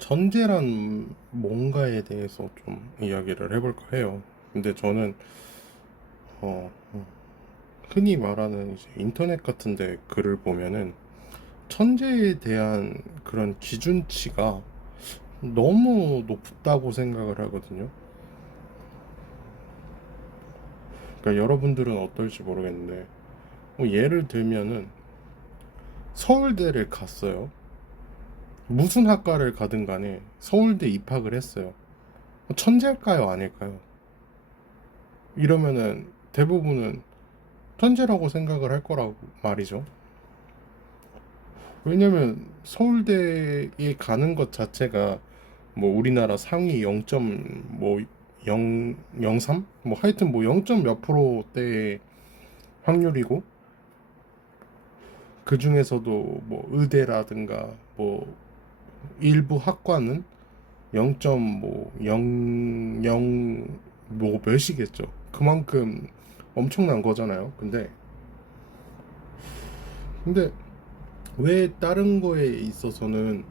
천재란 뭔가에 대해서 좀 이야기를 해볼까 해요. 근데 저는 어, 흔히 말하는 이제 인터넷 같은데 글을 보면은 천재에 대한 그런 기준치가 너무 높다고 생각을 하거든요. 그러니까 여러분들은 어떨지 모르겠는데 뭐 예를 들면은 서울대를 갔어요. 무슨 학과를 가든 간에 서울대 입학을 했어요. 천재일까요, 아닐까요? 이러면은 대부분은 천재라고 생각을 할 거라고 말이죠. 왜냐면 서울대에 가는 것 자체가 뭐 우리나라 상위 0. 뭐 0.03? 뭐 하여튼 뭐 0. 몇 프로대의 확률이고, 그 중에서도 뭐 의대라든가 뭐 일부 학과는 0. 뭐 00 뭐 몇이겠죠. 그만큼 엄청난 거잖아요. 근데 왜 다른 거에 있어서는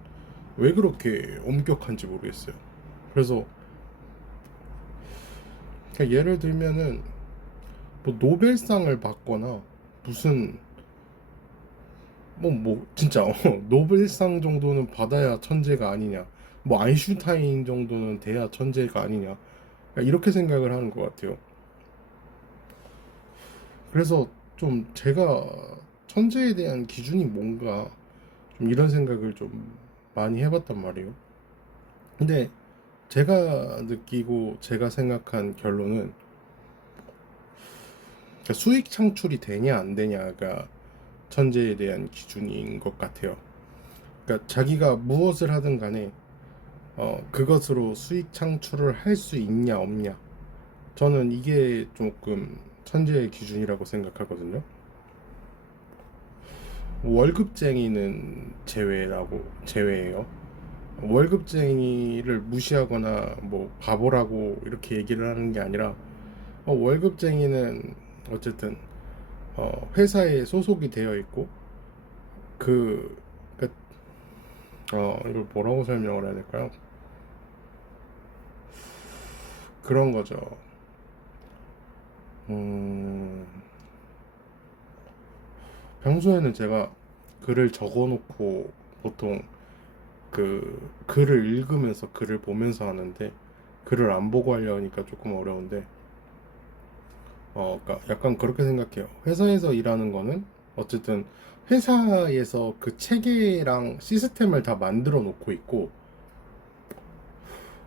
왜 그렇게 엄격한지 모르겠어요. 그래서 그러니까 예를 들면은 뭐 노벨상을 받거나 무슨 뭐 진짜 노벨상 정도는 받아야 천재가 아니냐, 뭐 아인슈타인 정도는 돼야 천재가 아니냐, 그러니까 이렇게 생각을 하는 것 같아요. 그래서 좀 제가 천재에 대한 기준이 뭔가 좀 이런 생각을 좀 많이 해봤단 말이에요. 근데 제가 느끼고 제가 생각한 결론은, 그러니까 수익 창출이 되냐 안 되냐가 천재에 대한 기준인 것 같아요. 그러니까 자기가 무엇을 하든 간에 그것으로 수익 창출을 할 수 있냐 없냐, 저는 이게 조금 천재의 기준이라고 생각하거든요. 월급쟁이는 제외예요. 월급쟁이를 무시하거나 뭐 바보라고 이렇게 얘기를 하는 게 아니라, 월급쟁이는 어쨌든 회사에 소속이 되어 있고, 그 그러니까 이걸 뭐라고 설명을 해야 될까요? 그런 거죠. 음, 평소에는 제가 글을 적어놓고 보통 그 글을 읽으면서 글을 보면서 하는데, 글을 안 보고 하려니까 조금 어려운데, 그러니까 약간 그렇게 생각해요. 회사에서 일하는 거는 어쨌든 회사에서 그 체계랑 시스템을 다 만들어 놓고 있고,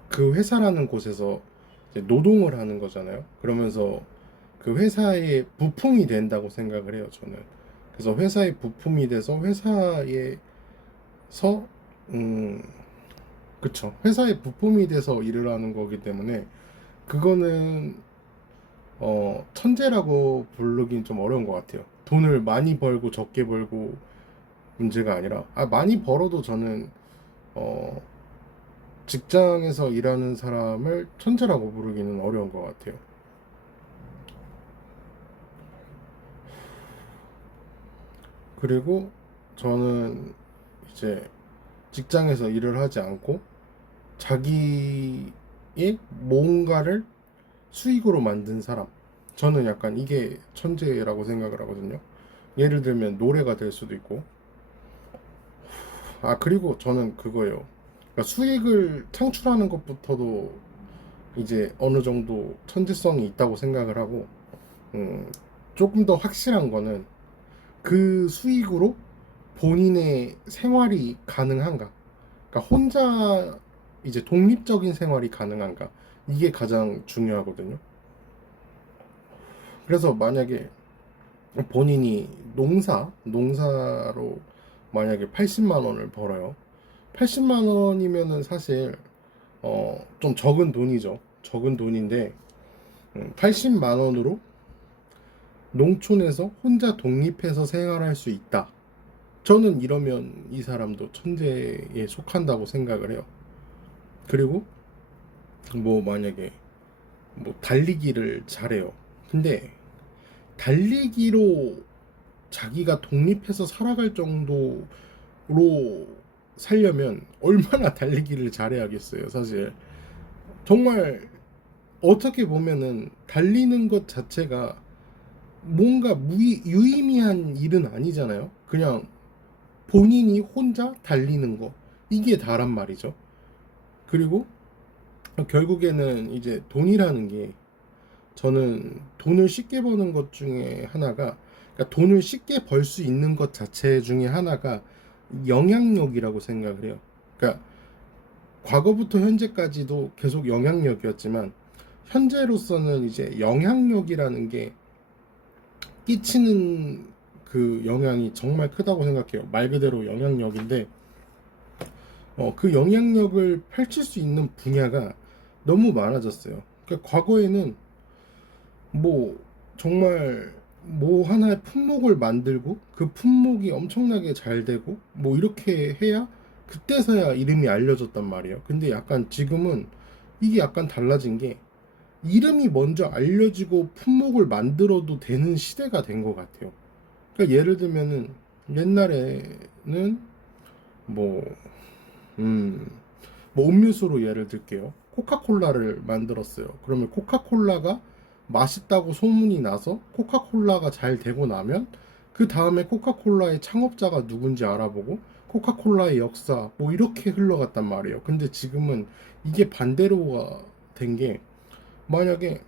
그 회사라는 곳에서 이제 노동을 하는 거잖아요. 그러면서 그 회사의 부품이 된다고 생각을 해요, 저는. 그래서 회사의 부품이 돼서 회사에서, 음, 그쵸. 회사의 부품이 돼서 일을 하는 거기 때문에 그거는 천재라고 부르긴 좀 어려운 것 같아요. 돈을 많이 벌고 적게 벌고 문제가 아니라, 많이 벌어도 저는 어, 직장에서 일하는 사람을 천재라고 부르기는 어려운 것 같아요. 그리고 저는 이제 직장에서 일을 하지 않고 자기의 뭔가를 수익으로 만든 사람, 저는 약간 이게 천재라고 생각을 하거든요. 예를 들면 노래가 될 수도 있고, 그리고 저는 그거예요. 그러니까 수익을 창출하는 것부터도 이제 어느 정도 천재성이 있다고 생각을 하고, 음, 조금 더 확실한 거는 그 수익으로 본인의 생활이 가능한가, 그러니까 혼자 이제 독립적인 생활이 가능한가, 이게 가장 중요하거든요. 그래서 만약에 본인이 농사로 만약에 80만 원을 벌어요. 80만 원이면은 사실 좀 적은 돈이죠. 적은 돈인데, 80만 원으로 농촌에서 혼자 독립해서 생활할 수 있다. 저는 이러면 이 사람도 천재에 속한다고 생각을 해요. 그리고 뭐 만약에 뭐 달리기를 잘해요. 근데 달리기로 자기가 독립해서 살아갈 정도로 살려면 얼마나 달리기를 잘해야겠어요, 사실. 정말 어떻게 보면은 달리는 것 자체가 뭔가 유의미한 일은 아니잖아요. 그냥 본인이 혼자 달리는 거. 이게 다란 말이죠. 그리고 결국에는 이제 돈이라는 게, 저는 돈을 쉽게 버는 것 중에 하나가, 그러니까 돈을 쉽게 벌 수 있는 것 자체 중에 하나가 영향력이라고 생각을 해요. 그러니까 과거부터 현재까지도 계속 영향력이었지만, 현재로서는 이제 영향력이라는 게 끼치는 그 영향이 정말 크다고 생각해요. 말 그대로 영향력인데, 그 영향력을 펼칠 수 있는 분야가 너무 많아졌어요. 그러니까 과거에는 뭐 정말 뭐 하나의 품목을 만들고 그 품목이 엄청나게 잘 되고 뭐 이렇게 해야 그때서야 이름이 알려졌단 말이에요. 근데 약간 지금은 이게 약간 달라진 게, 이름이 먼저 알려지고 품목을 만들어도 되는 시대가 된 것 같아요. 그러니까 예를 들면은 옛날에는 뭐, 음, 뭐 음료수로 예를 들게요. 코카콜라를 만들었어요. 그러면 코카콜라가 맛있다고 소문이 나서 코카콜라가 잘 되고 나면 그 다음에 코카콜라의 창업자가 누군지 알아보고 코카콜라의 역사 뭐 이렇게 흘러갔단 말이에요. 근데 지금은 이게 반대로가 된 게, 만약에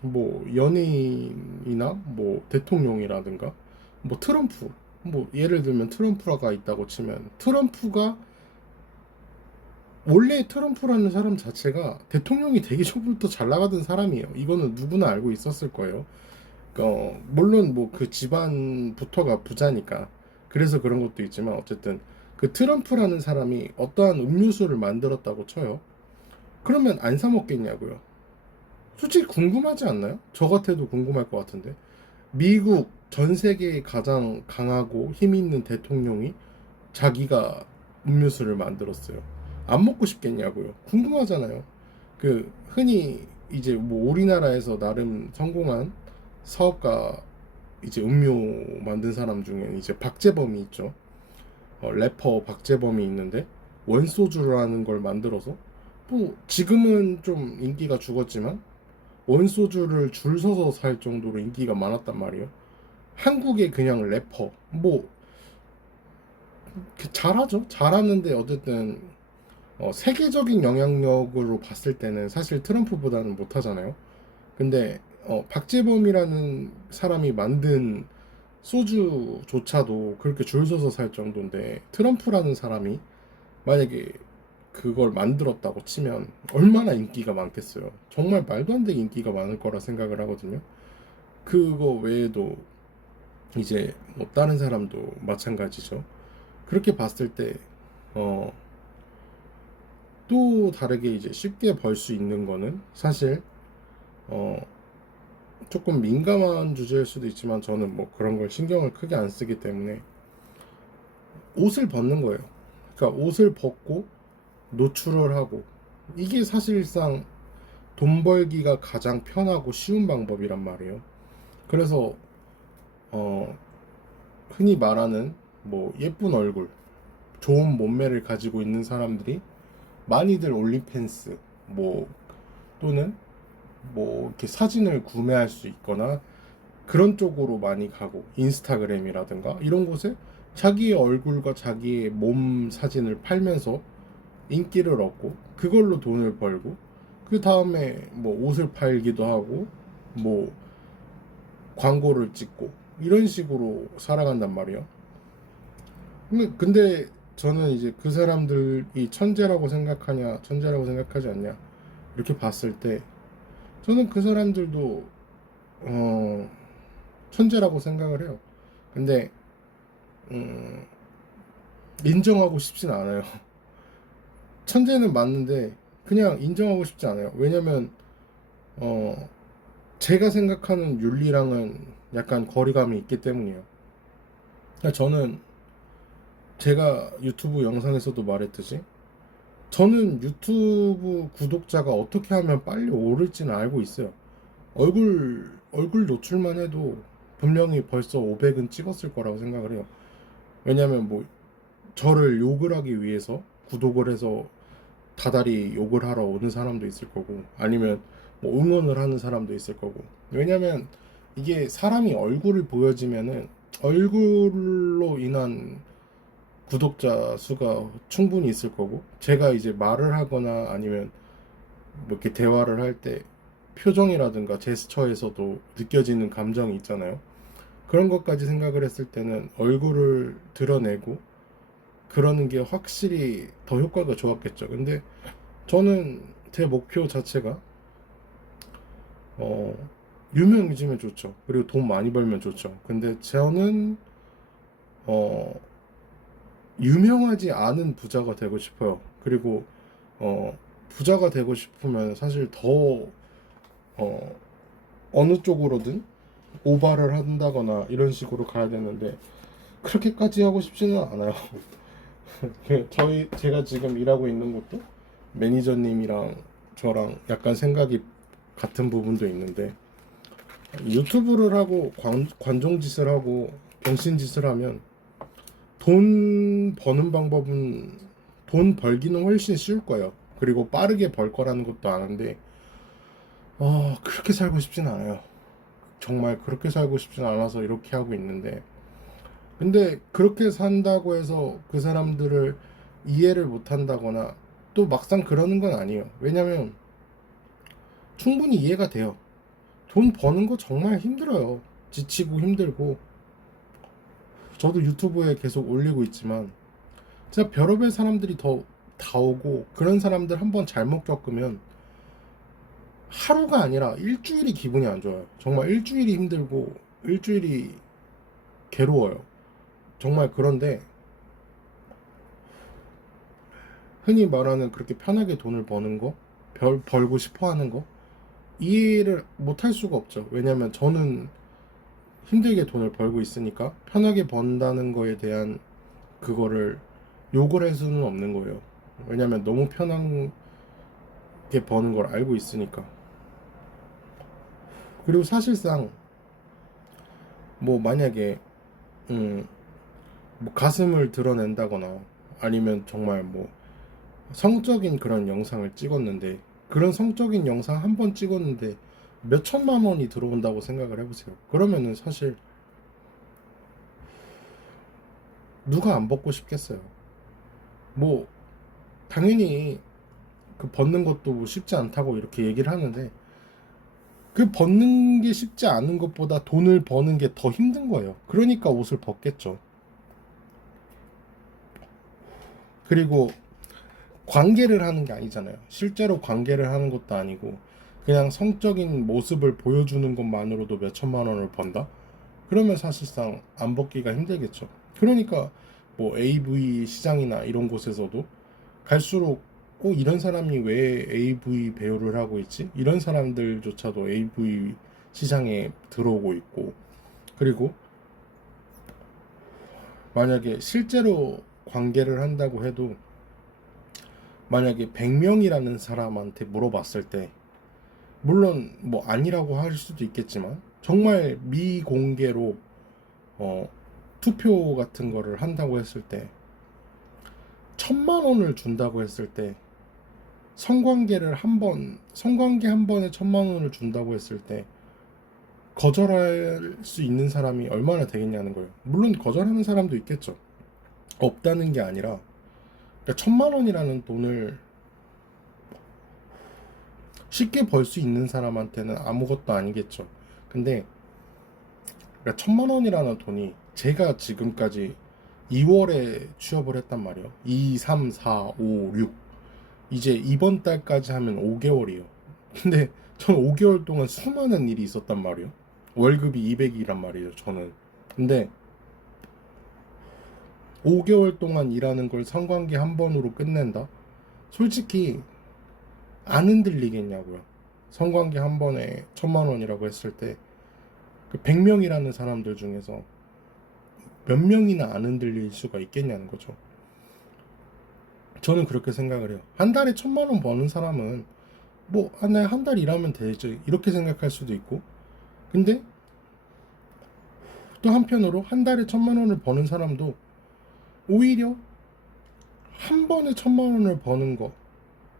뭐 연예인이나 뭐 대통령이라든가 뭐 트럼프, 뭐 예를 들면 트럼프가 있다고 치면, 트럼프가 원래 트럼프라는 사람 자체가 대통령이 되기 전부터 잘 나가던 사람이에요. 이거는 누구나 알고 있었을 거예요. 물론 뭐 그 집안부터가 부자니까 그래서 그런 것도 있지만, 어쨌든 그 트럼프라는 사람이 어떠한 음료수를 만들었다고 쳐요. 그러면 안 사 먹겠냐고요. 솔직히 궁금하지 않나요? 저 같아도 궁금할 것 같은데. 미국 전 세계에 가장 강하고 힘 있는 대통령이 자기가 음료수를 만들었어요. 안 먹고 싶겠냐고요. 궁금하잖아요. 그 흔히 이제 뭐 우리나라에서 나름 성공한 사업가, 이제 음료 만든 사람 중에 이제 박재범이 있죠. 래퍼 박재범이 있는데, 원소주라는 걸 만들어서, 뭐 지금은 좀 인기가 죽었지만 원소주를 줄 서서 살 정도로 인기가 많았단 말이에요. 한국의 그냥 래퍼 뭐 잘하죠. 잘하는데 어쨌든 세계적인 영향력으로 봤을 때는 사실 트럼프보다는 못하잖아요. 근데 박재범이라는 사람이 만든 소주조차도 그렇게 줄 서서 살 정도인데, 트럼프라는 사람이 만약에 그걸 만들었다고 치면 얼마나 인기가 많겠어요. 정말 말도 안 되게 인기가 많을 거라 생각을 하거든요. 그거 외에도 이제 뭐 다른 사람도 마찬가지죠. 그렇게 봤을 때 어, 또 다르게 이제 쉽게 벌 수 있는 거는 사실 어, 조금 민감한 주제일 수도 있지만, 저는 뭐 그런 걸 신경을 크게 안 쓰기 때문에 옷을 벗는 거예요. 그러니까 옷을 벗고 노출을 하고, 이게 사실상 돈 벌기가 가장 편하고 쉬운 방법이란 말이에요. 그래서 어, 흔히 말하는 뭐 예쁜 얼굴, 좋은 몸매를 가지고 있는 사람들이 많이들 올리팬스 뭐 또는 뭐 이렇게 사진을 구매할 수 있거나 그런 쪽으로 많이 가고, 인스타그램이라든가 이런 곳에 자기의 얼굴과 자기의 몸 사진을 팔면서 인기를 얻고 그걸로 돈을 벌고, 그 다음에 뭐 옷을 팔기도 하고 뭐 광고를 찍고 이런 식으로 살아간단 말이에요. 근데 저는 이제 그 사람들이 천재라고 생각하냐 천재라고 생각하지 않냐 이렇게 봤을 때, 저는 그 사람들도 어, 천재라고 생각을 해요. 근데 음, 인정하고 싶진 않아요. 천재는 맞는데 그냥 인정하고 싶지 않아요. 왜냐면 어, 제가 생각하는 윤리랑은 약간 거리감이 있기 때문이에요. 그러니까 저는 제가 유튜브 영상에서도 말했듯이, 저는 유튜브 구독자가 어떻게 하면 빨리 오를지는 알고 있어요. 얼굴 노출만 해도 분명히 벌써 500은 찍었을 거라고 생각을 해요. 왜냐면 뭐 저를 욕을 하기 위해서 구독을 해서 다달이 욕을 하러 오는 사람도 있을 거고, 아니면 뭐 응원을 하는 사람도 있을 거고. 왜냐면 이게 사람이 얼굴을 보여지면은 얼굴로 인한 구독자 수가 충분히 있을 거고, 제가 이제 말을 하거나 아니면 뭐 이렇게 대화를 할 때 표정이라든가 제스처에서도 느껴지는 감정이 있잖아요. 그런 것까지 생각을 했을 때는 얼굴을 드러내고 그러는 게 확실히 더 효과가 좋았겠죠. 근데 저는 제 목표 자체가 어 유명해지면 좋죠. 그리고 돈 많이 벌면 좋죠. 근데 저는 어 유명하지 않은 부자가 되고 싶어요. 그리고 부자가 되고 싶으면 사실 더 어, 어느 쪽으로든 오바를 한다거나 이런 식으로 가야 되는데 그렇게까지 하고 싶지는 않아요. 제가 지금 일하고 있는 곳도 매니저님이랑 저랑 약간 생각이 같은 부분도 있는데, 유튜브를 하고 관종짓을 하고 병신짓을 하면 돈 버는 방법은, 돈 벌기는 훨씬 쉬울 거예요. 그리고 빠르게 벌 거라는 것도 아는데 그렇게 살고 싶진 않아요. 정말 그렇게 살고 싶진 않아서 이렇게 하고 있는데, 근데 그렇게 산다고 해서 그 사람들을 이해를 못 한다거나 또 막상 그러는 건 아니에요. 왜냐면 충분히 이해가 돼요. 돈 버는 거 정말 힘들어요. 지치고 힘들고. 저도 유튜브에 계속 올리고 있지만 진짜 별의별 사람들이 다 오고, 그런 사람들 한번 잘못 겪으면 하루가 아니라 일주일이 기분이 안 좋아요. 정말 일주일이 힘들고 일주일이 괴로워요. 정말. 그런데 흔히 말하는 그렇게 편하게 돈을 버는 거, 벌고 싶어 하는 거, 이해를 못 할 수가 없죠. 왜냐면 저는 힘들게 돈을 벌고 있으니까 편하게 번다는 거에 대한 그거를 욕을 할 수는 없는 거예요. 왜냐면 너무 편하게 버는 걸 알고 있으니까. 그리고 사실상 뭐 만약에 뭐 가슴을 드러낸다거나 아니면 정말 뭐 성적인 그런 영상을 찍었는데, 그런 성적인 영상 한 번 찍었는데 몇 천만 원이 들어온다고 생각을 해보세요. 그러면은 사실 누가 안 벗고 싶겠어요. 뭐 당연히 그 벗는 것도 뭐 쉽지 않다고 이렇게 얘기를 하는데, 그 벗는 게 쉽지 않은 것보다 돈을 버는 게 더 힘든 거예요. 그러니까 옷을 벗겠죠. 그리고 관계를 하는 게 아니잖아요. 실제로 관계를 하는 것도 아니고 그냥 성적인 모습을 보여주는 것만으로도 몇 천만 원을 번다? 그러면 사실상 안 벗기가 힘들겠죠. 그러니까 뭐 AV 시장이나 이런 곳에서도 갈수록 이런 사람이 왜 AV 배우를 하고 있지? 이런 사람들조차도 AV 시장에 들어오고 있고, 그리고 만약에 실제로 관계를 한다고 해도 만약에 100명이라는 사람한테 물어봤을 때, 물론 뭐 아니라고 할 수도 있겠지만 정말 미공개로 투표 같은 거를 한다고 했을 때, 1,000만 원을 준다고 했을 때, 성관계 한 번에 1,000만 원을 준다고 했을 때 거절할 수 있는 사람이 얼마나 되겠냐는 거예요. 물론 거절하는 사람도 있겠죠. 없다는 게 아니라, 그러니까 1,000만 원이라는 돈을 쉽게 벌 수 있는 사람한테는 아무것도 아니겠죠. 근데 그러니까 1,000만 원이라는 돈이, 제가 지금까지 2월에 취업을 했단 말이에요. 2, 3, 4, 5, 6, 이제 이번 달까지 하면 5개월이에요. 근데 저는 5개월 동안 수많은 일이 있었단 말이에요. 월급이 200이란 말이에요, 저는. 근데 5개월 동안 일하는 걸 성관계 한 번으로 끝낸다? 솔직히 안 흔들리겠냐고요. 성관계 한 번에 1,000만 원이라고 했을 때 그 100명이라는 사람들 중에서 몇 명이나 안 흔들릴 수가 있겠냐는 거죠. 저는 그렇게 생각을 해요. 한 달에 1,000만 원 버는 사람은 뭐 한 달 일하면 되지 이렇게 생각할 수도 있고, 근데 또 한편으로 한 달에 1,000만 원을 버는 사람도 오히려 한 번에 1,000만 원을 버는 거,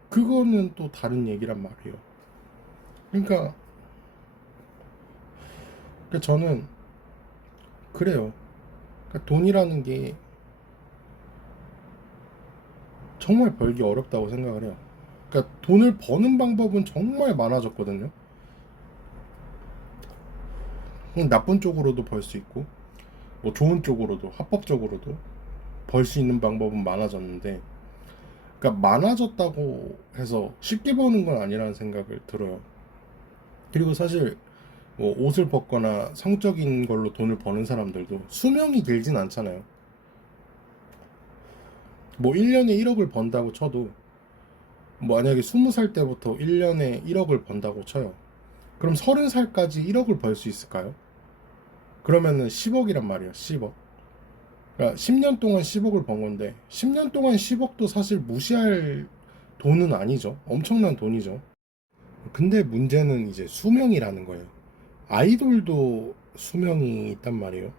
그거는 또 다른 얘기란 말이에요. 그러니까, 저는 그래요. 그러니까 돈이라는 게 정말 벌기 어렵다고 생각을 해요. 그러니까 돈을 버는 방법은 정말 많아졌거든요. 나쁜 쪽으로도 벌 수 있고, 뭐 좋은 쪽으로도, 합법적으로도 벌 수 있는 방법은 많아졌는데, 그러니까 많아졌다고 해서 쉽게 버는 건 아니라는 생각을 들어요. 그리고 사실 뭐 옷을 벗거나 성적인 걸로 돈을 버는 사람들도 수명이 길진 않잖아요. 뭐 1년에 1억을 번다고 쳐도, 뭐 만약에 20살 때부터 1년에 1억을 번다고 쳐요. 그럼 30살까지 1억을 벌 수 있을까요? 그러면은 10억이란 말이에요. 10억. 그러니까 10년 동안 10억을 번 건데, 10년 동안 10억도 사실 무시할 돈은 아니죠. 엄청난 돈이죠. 근데 문제는 이제 수명이라는 거예요. 아이돌도 수명이 있단 말이에요.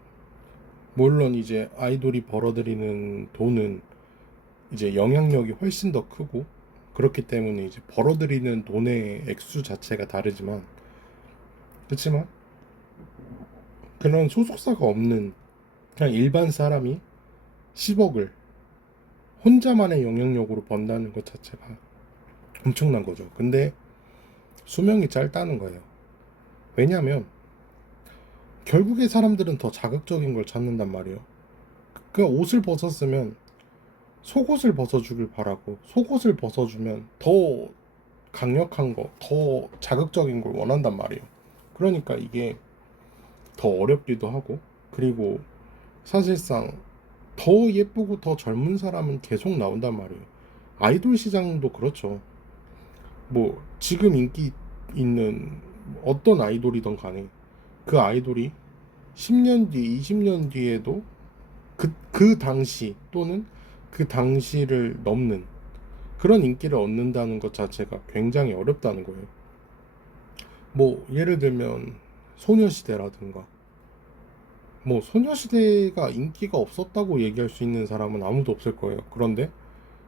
물론 이제 아이돌이 벌어들이는 돈은 이제 영향력이 훨씬 더 크고, 그렇기 때문에 이제 벌어들이는 돈의 액수 자체가 다르지만, 그렇지만 그런 소속사가 없는 그냥 일반 사람이 10억을 혼자만의 영향력으로 번다는 것 자체가 엄청난 거죠. 근데 수명이 짧다는 거예요. 왜냐하면 결국에 사람들은 더 자극적인 걸 찾는단 말이에요. 그 옷을 벗었으면 속옷을 벗어주길 바라고, 속옷을 벗어주면 더 강력한 거, 더 자극적인 걸 원한단 말이에요. 그러니까 이게 더 어렵기도 하고, 그리고 사실상 더 예쁘고 더 젊은 사람은 계속 나온단 말이에요. 아이돌 시장도 그렇죠. 뭐 지금 인기 있는 어떤 아이돌이든 간에 그 아이돌이 10년 뒤, 20년 뒤에도 그 당시 또는 그 당시를 넘는 그런 인기를 얻는다는 것 자체가 굉장히 어렵다는 거예요. 뭐 예를 들면 소녀시대라든가, 뭐 소녀시대가 인기가 없었다고 얘기할 수 있는 사람은 아무도 없을 거예요. 그런데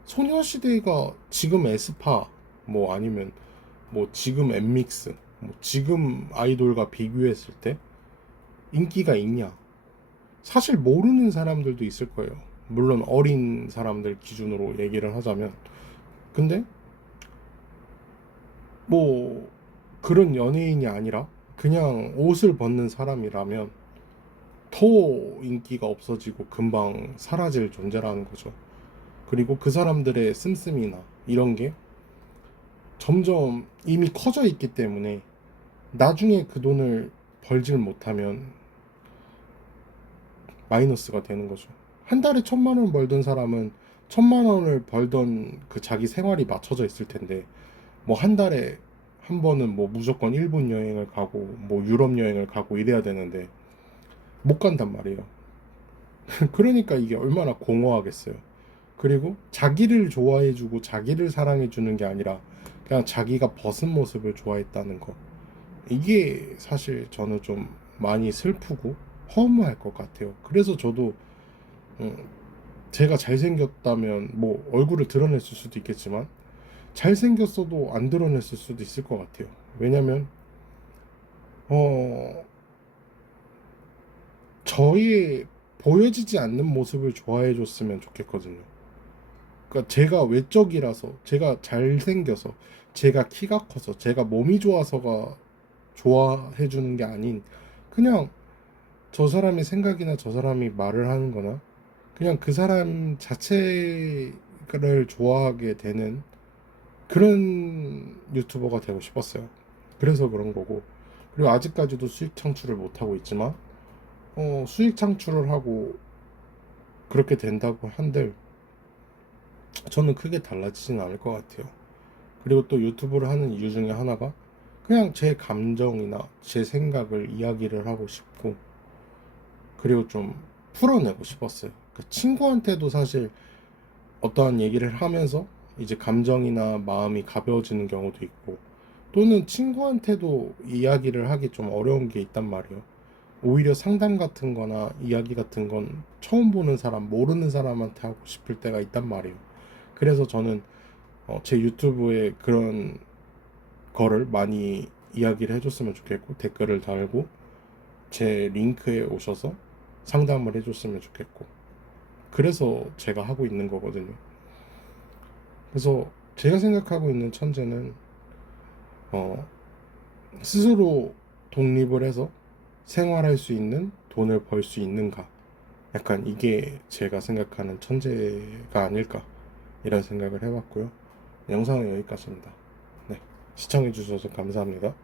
소녀시대가 지금 에스파, 뭐 아니면 뭐 지금 엠믹스, 뭐 지금 아이돌과 비교했을 때 인기가 있냐? 사실 모르는 사람들도 있을 거예요. 물론 어린 사람들 기준으로 얘기를 하자면. 근데 뭐 그런 연예인이 아니라 그냥 옷을 벗는 사람이라면 더 인기가 없어지고 금방 사라질 존재라는 거죠. 그리고 그 사람들의 씀씀이나 이런 게 점점 이미 커져 있기 때문에 나중에 그 돈을 벌질 못하면 마이너스가 되는 거죠. 한 달에 1,000만 원 벌던 사람은 1,000만 원을 벌던 그 자기 생활이 맞춰져 있을 텐데, 뭐 한 달에 한 번은 뭐 무조건 일본 여행을 가고 뭐 유럽 여행을 가고 이래야 되는데 못 간단 말이에요. 그러니까 이게 얼마나 공허하겠어요. 그리고 자기를 좋아해주고 자기를 사랑해주는 게 아니라 그냥 자기가 벗은 모습을 좋아했다는 거. 이게 사실 저는 좀 많이 슬프고 허무할 것 같아요. 그래서 저도 음, 제가 잘생겼다면 뭐 얼굴을 드러냈을 수도 있겠지만 잘생겼어도 안 드러냈을 수도 있을 것 같아요. 왜냐면 어 저의 보여지지 않는 모습을 좋아해 줬으면 좋겠거든요. 그러니까 제가 외적이라서, 제가 잘생겨서, 제가 키가 커서, 제가 몸이 좋아서가 좋아해 주는 게 아닌, 그냥 저 사람의 생각이나 저 사람이 말을 하는 거나 그냥 그 사람 자체를 좋아하게 되는 그런 유튜버가 되고 싶었어요. 그래서 그런 거고. 그리고 아직까지도 수익 창출을 못 하고 있지만 수익 창출을 하고 그렇게 된다고 한들 저는 크게 달라지진 않을 것 같아요. 그리고 또 유튜브를 하는 이유 중에 하나가 그냥 제 감정이나 제 생각을 이야기를 하고 싶고, 그리고 좀 풀어내고 싶었어요. 그 친구한테도 사실 어떠한 얘기를 하면서 이제 감정이나 마음이 가벼워지는 경우도 있고, 또는 친구한테도 이야기를 하기 좀 어려운 게 있단 말이에요. 오히려 상담 같은 거나 이야기 같은 건 처음 보는 사람, 모르는 사람한테 하고 싶을 때가 있단 말이에요. 그래서 저는 제 유튜브에 그런 거를 많이 이야기를 해줬으면 좋겠고, 댓글을 달고 제 링크에 오셔서 상담을 해줬으면 좋겠고, 그래서 제가 하고 있는 거거든요. 그래서 제가 생각하고 있는 천재는 어, 스스로 독립을 해서 생활할 수 있는, 돈을 벌 수 있는가, 약간 이게 제가 생각하는 천재가 아닐까, 이런 생각을 해봤고요. 영상은 여기까지입니다. 네, 시청해주셔서 감사합니다.